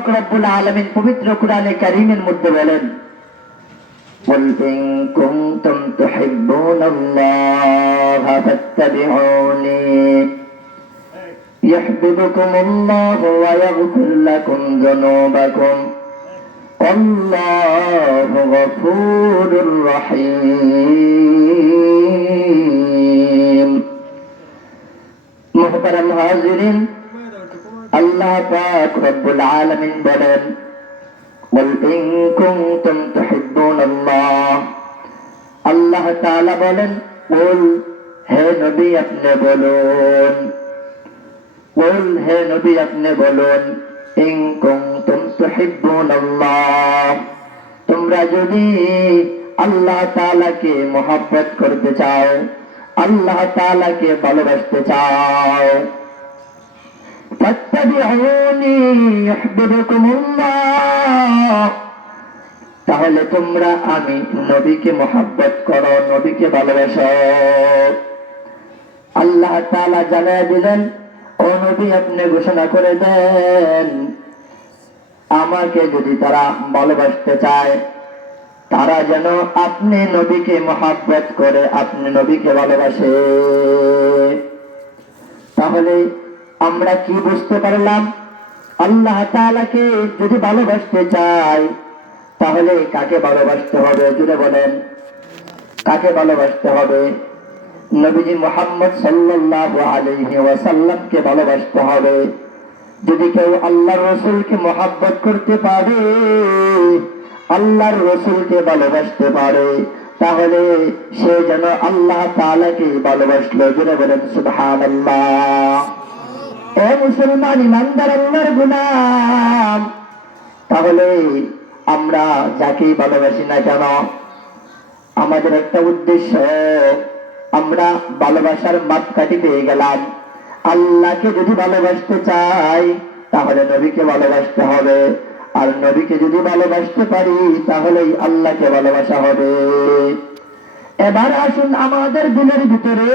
পাক রব্বুল আলামিন পবিত্র কোরআনে কারীমের মধ্যে বলেন قل إن كنتم تحبون الله فاتبعوني يحببكم الله ويغفر لكم ذنوبكم والله غفور رحيم محترم حاضرين আল্লাহ পাক রব্বুল আলামিন বলেন, বল ইন কুনতুম তুহিব্বুনাল্লাহ। আল্লাহ তাআলা বলেন, বল, হে নবী, আপনি বলুন। বল, হে নবী, আপনি বলুন, ইন কুনতুম তুহিব্বুনাল্লাহ। তোমরা যদি আল্লাহ তাআলাকে মহব্বত করতে চাও, আল্লাহ তাআলাকে ভালোবাসতে চাও তাহলে তোমরা আমি নবীকে মোহাব্বত করো, নবীকে ভালোবাসো। আল্লাহ তাআলা জানায় দিলেন, ও নবী, আপনি ঘোষণা করে দেন, আমাকে যদি তারা ভালোবাসতে চায়, তারা যেন আপনি নবীকে মোহাব্বত করে, আপনি নবীকে ভালোবাসে। তাহলে আমরা কি বুঝতে পারলাম? আল্লাহ তাআলাকে যদি ভালোবাসতে চাই তাহলে কাকে ভালোবাসতে হবে? জুড়ে বলেন। কাকে ভালোবাসতে হবে? নবীজি মোহাম্মদ সাল্লাল্লাহু আলাইহি ওয়াসাল্লামকে ভালোবাসতে হবে। যদি কেউ আল্লাহর রসুলকে মোহাব্বত করতে পারে, আল্লাহর রসুলকে ভালোবাসতে পারে, তাহলে সে যেন আল্লাহ তাআলাকে ভালোবাসলো। জুড়ে বলেন, সুবহানাল্লাহ। এ মুসলমান ইমানদার গুলাম। তাহলে আমরা যাকেই ভালোবাসি না কেন, আমাদের একটা উদ্দেশ্য, আমরা ভালোবাসার মাপকাঠি পেয়ে গেলাম। আল্লাহকে যদি ভালোবাসতে চাই, তাহলে নবীকে ভালোবাসতে হবে। আর নবীকে যদি ভালোবাসতে পারি, তাহলেই আল্লাহকে ভালোবাসা হবে। এবার আসুন আমাদের দিলের ভিতরে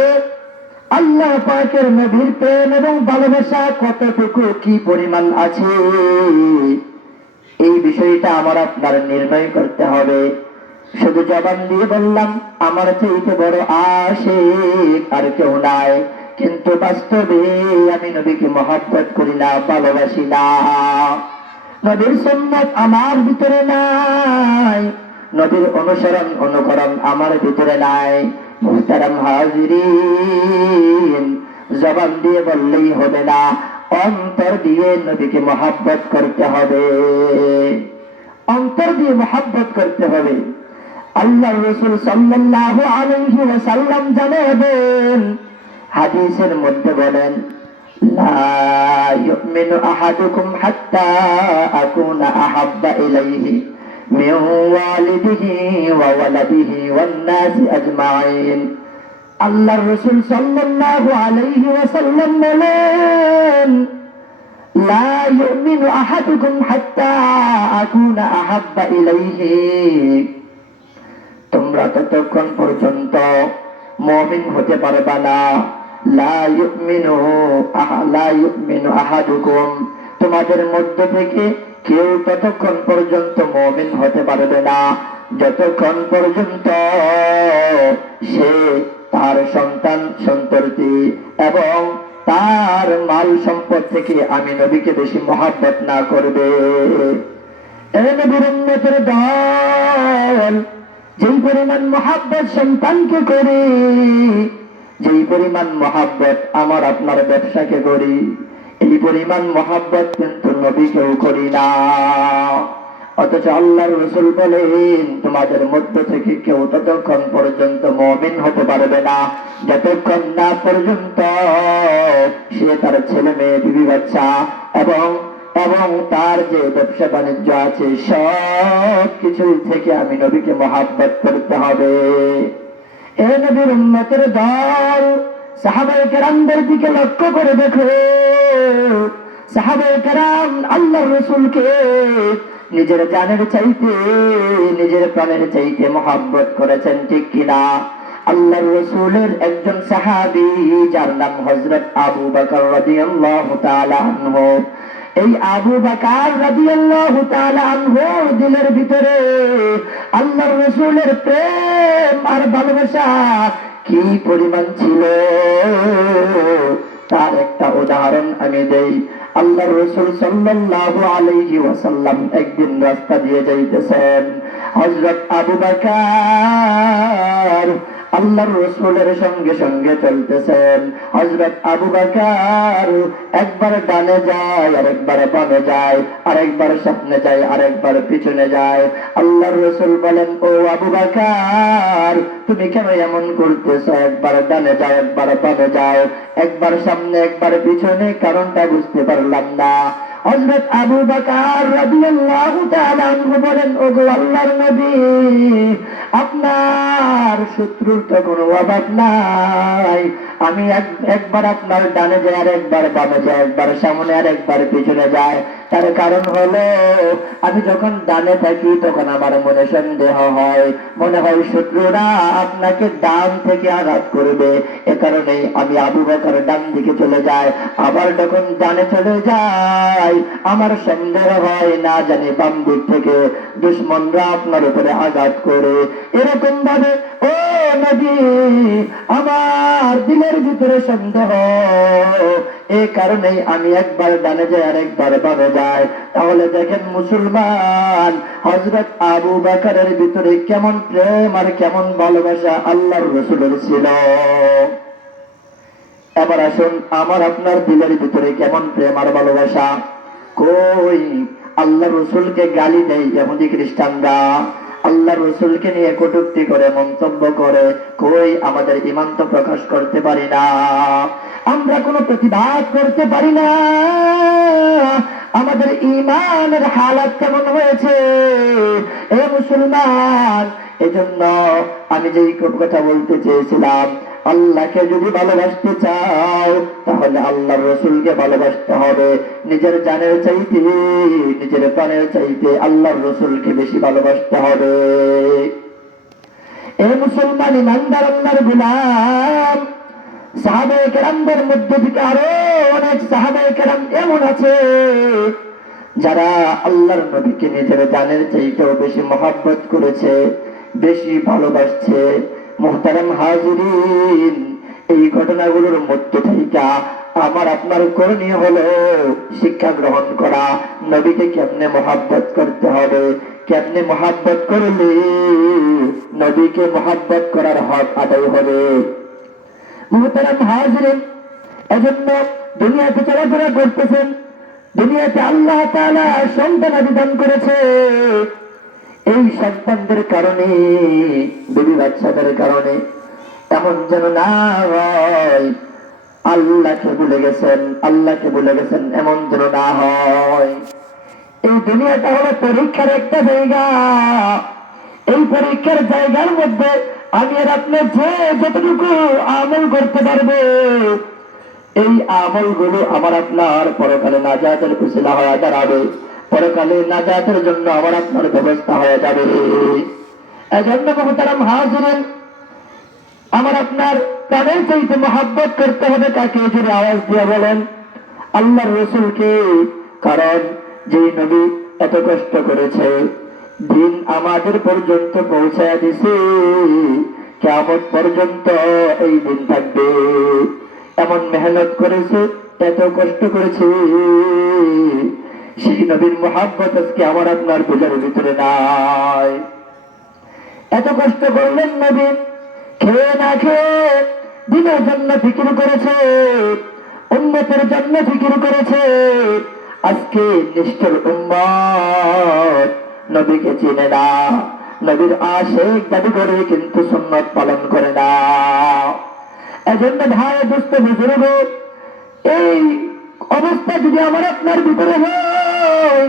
আল্লাহ পাকের নবীর প্রেম এবং ভালোবাসা কতটুকু, কি পরিমাণ আছে? এই বিষয়টা আমার আপনার নির্ণয় করতে হবে। শুধু জবান দিয়ে বললাম, আমার চাইতে বড় আসে আর কেউ নাই। কিন্তু বাস্তবে আমি নবীকে মহব্বত করি না, ভালোবাসি না। নবীর সন্ন্যত আমার ভিতরে নাই। নবীর অনুসরণ, অনুকরণ আমার ভিতরে নাই। মুহতারাম হাজিরিন জবান দিয়ে বললেই হবে না অন্তর দিয়ে নবীকে মহাব্বত করতে হবে অন্তর দিয়ে মহাব্বত করতে হবে আল্লাহ রসুল সাল্লাল্লাহু আলাইহি ওয়াসাল্লাম জানাবেন হাদিসের মধ্যে বলেন لا يؤمن أحدكم حتى أكون أحب إليه من والده وولده والناس أجمعين আল্লাহ রসুল সাল্লাল্লাহু আলাইহি ওয়াসাল্লাম বলেন লা ইউমিনু আহাদুকুম হাত্তা আকুনা আহাব্বা ইলাইহি তোমরা ততক্ষণ পর্যন্ত মুমিন হতে পারবা না লা ইউমিনু আহা লা ইউমিনু আহাদুকুম তোমাদের মধ্য থেকে কেউ ততক্ষণ পর্যন্ত মমিন হতে পারবে না। যতক্ষণ পর্যন্ত সে তার সন্তান, সন্ততি এবং তার মাল সম্পদ থেকে আমি নবীকে বেশি মহাব্বত না করবে। দল যেই পরিমাণ মহাব্বত সন্তানকে করি, যেই পরিমাণ মহাব্বত আমার, আপনার ব্যবসাকে করি এই পরিমাণ মহাব্বত কিন্তু নবীকেও করি না। অথচ আল্লাহর রসুল বলেন, তোমাদের মধ্য থেকে কেউ ততক্ষণ পর্যন্ত মমিন হতে পারবে না। যতক্ষণ না পর্যন্ত সে তার ছেলে মেয়ে, বিবি বাচ্চা এবং এবং তার যে ব্যবসা বাণিজ্য আছে, সব কিছুর থেকে আমি নবীকে মহাব্বত করতে হবে। এ নবীর উন্মতের দল সাহাবাই কেরামদের দিকে লক্ষ্য করে দেখো। সাহাবাই কেরাম আল্লাহ রসুলকে নিজের জানের চাইতে, নিজের প্রাণের চাইতে মহাব্বত করেছেন, ঠিক কিনা? আল্লাহ রসুলের একজন সাহাবি, যার নাম হজরত আবু বকর রাদিয়াল্লাহু তাআলা আনহু। এই আবু বাকার রাদিয়াল্লাহু তাআলা আনহু দিলের ভিতরে আল্লাহর রসুলের প্রেম আর ভালোবাসা কি পরিমাণ ছিল? তার একটা উদাহরণ আমি দেই। আল্লাহ রসুল সাল্লাল্লাহু আলাইহি ওয়াসাল্লাম একদিন রাস্তা দিয়ে যাইতেছেন। হযরত আবু বকর আল্লাহর রসুলের সঙ্গে সঙ্গে চলতেছেন। হযরত আবু বকর একবার ডানে যায় আর একবার বামে যায় আর একবার সামনে যায় আর একবার পিছনে যায়। আল্লাহর রসুল বলেন, ও আবু বকর, তুমি কেন এমন করতেছো? একবার ডানে যাও, একবার বামে যাও। একবার সামনে, একবার পিছনে, কারণটা বুঝতে পারলাম না। হযরত আবু বাকার তাআলা বলেন, ওগো আল্লাহর নবী, আপনার শত্রুর তো কোনো অভাব নাই। আমি এক- একবার আপনার ডানে যাই আর একবার বামে যাই একবার সামনে আর একবার পিছনে যায়। তার কারণ হলো, আমি যখন ডানে থাকি তখন আমার মনে সন্দেহ হয়। মনে হয় শত্রুরা আপনাকে ডান থেকে আঘাত করবে। এ কারণেই আমি আবু বকর ডান দিকে চলে যাই। আবার যখন ডানে চলে যাই, আমার সন্দেহ হয় না জানি বাম দিক থেকে দুশ্মনরা আপনার উপরে আঘাত করে। এরকম ভাবে ও নদী আমার দিলের ভিতরে সন্দেহ। এ কারণেই আমি একবার ডানে যাই আর একবার বামে যাই তাহলে দেখেন মুসলমান হজরত আবু বাকারের ভিতরে কেমন প্রেম আর কেমন ভালোবাসা আল্লাহর রসুলের ছিল। এবার আসুন, আমার আপনার দিলের ভিতরে কেমন প্রেম আর ভালোবাসা? কই? আল্লাহ রসুলকে গালি দেয় এমনই খ্রিস্টানরা। আল্লাহ রসুলকে নিয়ে কটুক্তি করে, মন্তব্য করে, কই? আমাদের ইমান তো প্রকাশ করতে পারি না। আমরা কোনো প্রতিবাদ করতে পারি না। আমাদের ইমানের হালাত কেমন হয়েছে? এ মুসলমান, এজন্য আমি যেই কথা বলতে চেয়েছিলাম, আল্লাহকে যদি ভালোবাসতে চাও, তাহলে আল্লাহর রসুলকে ভালোবাসতে হবে। নিজের জানের চাইতে, নিজের প্রাণের চাইতে আল্লাহর রসুলকে বেশি ভালোবাসতে হবে। এ মুসলমান, ইমানদার, আল্লাহর গুলাম মধ্যে থেকে আরও অনেক এমন আছে, যারা আল্লাহর নিজের জানের চাইতেও বেশি মহাব্বত করেছে, বেশি ভালোবাসছে। মোহতারাম হাজিরিন, এই ঘটনাগুলোর মধ্যে থেকে আমার, আপনার করণীয় হলো শিক্ষা গ্রহণ করা, নবীকে কেমনে মহাব্বত করতে হবে, কেমনে মহাব্বত করলে নবীকে মহাব্বত করার হক আদায় হবে? মোহতারাম হাজিরিন, এজন্য দুনিয়াতে চলাফেরা করতেছেন, দুনিয়াতে আল্লাহ তাআলা সন্তান আবেদন করেছে। এই সন্তানদের কারণে, বেবি বাচ্চাদের কারণে এমন যেন না হয়, আল্লাহকে ভুলে গেছেন, আল্লাহকে ভুলে গেছেন, এমন যেন না হয়। এই দুনিয়াটা হলো পরীক্ষার একটা জায়গা। এই পরীক্ষার জায়গার মধ্যে আমি আর আপনি যে যতটুকু আমল করতে পারব, এই আমলগুলো আমার আপনার পরকালে নাজাতের কুশিলা হয়ে দাঁড়াবে। পরকালে নাজাতের জন্য আমার আপনার ব্যবস্থা হয়ে যাবে। এজন্য মহতারাম হাজিরেন, আমার আপনার প্রাণের চাইতে মহাব্বত করতে হবে তাকে জুড়ে আওয়াজ দিয়ে বলেন, আল্লাহর রসুলকে, কারণ যে নবী এত কষ্ট করেছে। দিন আমাদের পর্যন্ত পৌঁছায় দিছে। কেমন পর্যন্ত এই দিন থাকবে। এমন মেহনত করেছে, এত কষ্ট করেছে। সেই নবীর মহাব্বত আজকে আমার আপনার বোঝার ভিতরে নাই। এত কষ্ট করলেন নবী, খেয়ে না খেয়ে দিনের জন্য ফিকির করেছে উন্নতের জন্য ফিকির করেছে। আজকে নিষ্ঠুর উম্মত নবীকে চিনে না। নবীর আশেক দাবি করে, কিন্তু সুন্নত পালন করে না। এজন্য ভাই দুস্থ বুজুর্গ, এই অবস্থা যদি আমার আপনার ভিতরে হয়,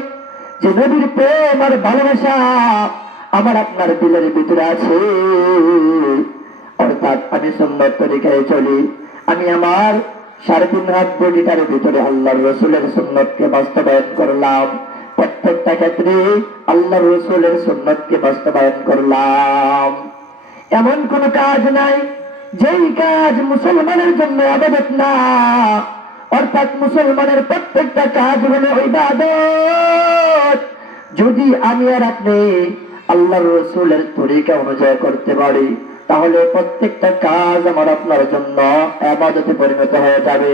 যে নবীর প্রেম আর ভালোবাসা আমার আপনার দিলের ভিতরে আছে, অর্থাৎ আমি সুন্দর তরিকায় চলি, আমি আমার সাড়ে তিন হাত বডিটার ভিতরে আল্লাহর রসুলের সুন্নতকে বাস্তবায়ন করলাম প্রত্যেকটা ক্ষেত্রে আল্লাহর রসুলের সুন্নতকে বাস্তবায়ন করলাম। এমন কোন কাজ নাই, যেই কাজ মুসলমানের জন্য আবেদত না। অর্থাৎ মুসলমানের প্রত্যেকটা কাজ হলো ইবাদত। যদি আমি আর আপনি আল্লাহ রসুলের তরিকা অনুযায়ী করতে পারি, তাহলে প্রত্যেকটা কাজ আমার আপনার জন্য আবাদতে পরিণত হয়ে যাবে।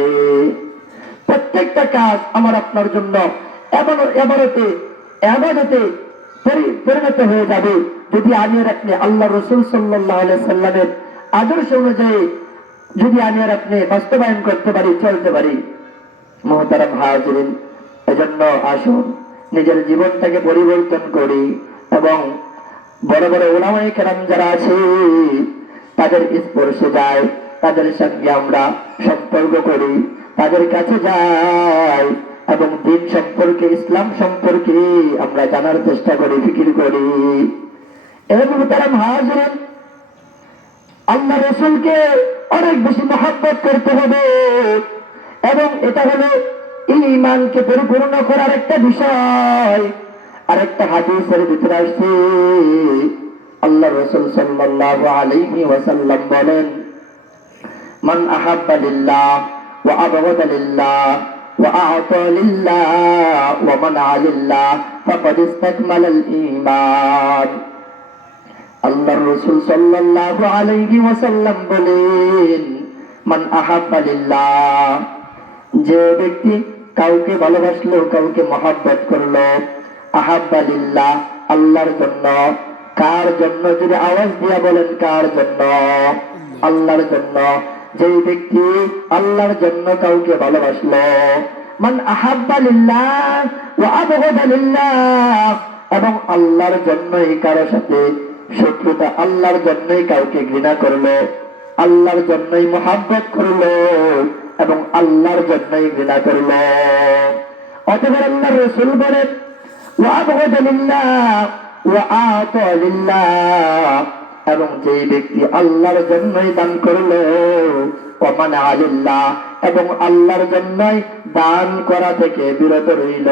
প্রত্যেকটা কাজ আমার আপনার জন্য এবারতে আবাদতে পরিণত হয়ে যাবে যদি আমি আর আপনি আল্লাহ রসুল সাল্লামের আদর্শ অনুযায়ী যদি আমি আর আপনি বাস্তবায়ন করতে পারি, চলতে পারি। মহতারাম হাজরিন, এজন্য আসুন নিজের জীবনটাকে পরিবর্তন করি এবং বড় বড় ওলামাই কেরাম যারা আছে, তাদের স্পর্শে যায় তাদের সঙ্গে আমরা সম্পর্ক করি, তাদের কাছে যাই। এবং দিন সম্পর্কে, ইসলাম সম্পর্কে আমরা জানার চেষ্টা করি, ফিকির করি। এবং তারা হাজরেন আল্লাহ রসুলকে অনেক বেশি মহাব্বত করতে হবে। এবং এটা হলো ইমানকে পরিপূর্ণ করার একটা বিষয়। আরেকটা হাদিসের ভিতরে আসছে। আল্লাহ রসুল সাল্লাল্লাহু আলাইহি ওয়াসাল্লাম বলেন, মান আহাব্বা লিল্লাহ ওয়া আবগাদা লিল্লাহ ওয়া আ'তা লিল্লাহ ওয়া মানআ লিল্লাহ ফাকাদ ইসতাকমালাল ঈমান আল্লাহ রসুল সাল্লাল্লাহু আলাইহি ওয়াসাল্লাম বলেন, মান আহাব্বা যে ব্যক্তি কাউকে ভালোবাসলো, কাউকে মহাব্বত করল, আহাব্বা আল্লাহর জন্য। কার জন্য? যদি আওয়াজ দিয়া বলেন, কার জন্য? আল্লাহর জন্য। যে ব্যক্তি আল্লাহর জন্য কাউকে ভালোবাসলো, মান এবং আল্লাহর জন্যই কারও সাথে শত্রুতা, আল্লাহর জন্যই কাউকে ঘৃণা করল, আল্লাহর জন্যই মোহাব্বত করল এবং আল্লাহর জন্যই ঘৃণা করল। অতএব আল্লাহ রসুল বলেন এবং যেই ব্যক্তি আল্লাহর জন্যই দান করল ওমান আলিল্লাহ এবং আল্লাহর জন্যই দান করা থেকে বিরত রইল।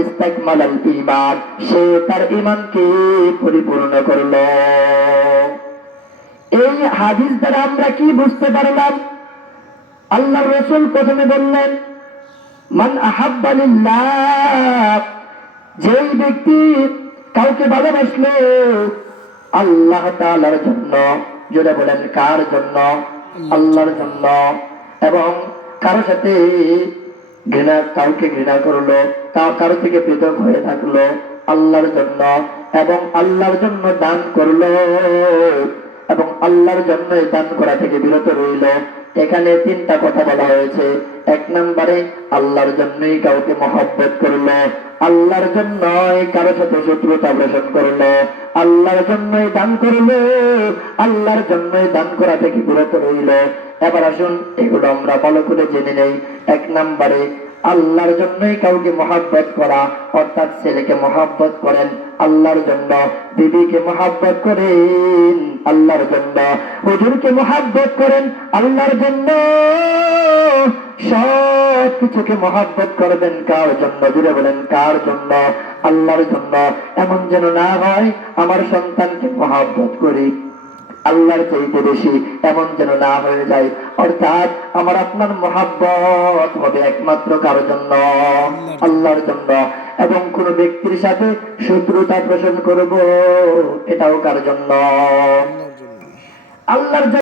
ইস্তাকমালাল ঈমান, সে তার ঈমানকে পরিপূর্ণ করল। এই হাদিস দ্বারা আমরা কি বুঝতে পারলাম? আল্লাহ রসুল প্রথমে বললেন, মান আহাব্বালিল্লাহ যেই ব্যক্তি কাউকে ভালোবাসলো, আল্লাহ তাআলার জন্য যেটা বলেন, কার জন্য? আল্লাহর জন্য এবং কারও সাথে ঘৃণা, কাউকে ঘৃণা করল, তা কারও থেকে পৃথক হয়ে থাকল, আল্লাহর জন্য এবং আল্লাহর জন্য দান করল এবং আল্লাহর জন্য দান করা থেকে বিরত রইল। এখানে তিনটা কথা বলা হয়েছে। এক নম্বরে, আল্লাহর জন্যই কাউকে মহব্বত করল। আল্লাহর জন্যই কারও সাথে শত্রুতা পোষণ করল। আল্লাহর জন্যই দান করল। আল্লাহর জন্যই দান করা থেকে বিরত রইল। এবার আসুন, এগুলো আমরা ভালো করে জেনে নেই। এক নম্বরে আল্লাহর জন্যই কাউকে মহাব্বত করা, অর্থাৎ ছেলেকে মহাব্বত করেন আল্লাহর জন্য, বিবিকে মহাব্বত করেন আল্লাহর জন্য, হুজুরকে মহাব্বত করেন আল্লাহর জন্য। সব কিছুকে মহাব্বত করবেন কার জন্য? জুড়ে বলেন, কার জন্য? আল্লাহর জন্য। এমন যেন না হয়, আমার সন্তানকে মহাব্বত করি। আল্লাহর চাইতে বেশি এমন যেন না হয়ে যায়। অর্থাৎ আমার আপনার মহাব্বত হবে একমাত্র কার জন্য আল্লাহর জন্য। এবং কোন ব্যক্তির সাথে শত্রুতা পোষণ করব এটাও কার জন্য। আল্লাহর জন্য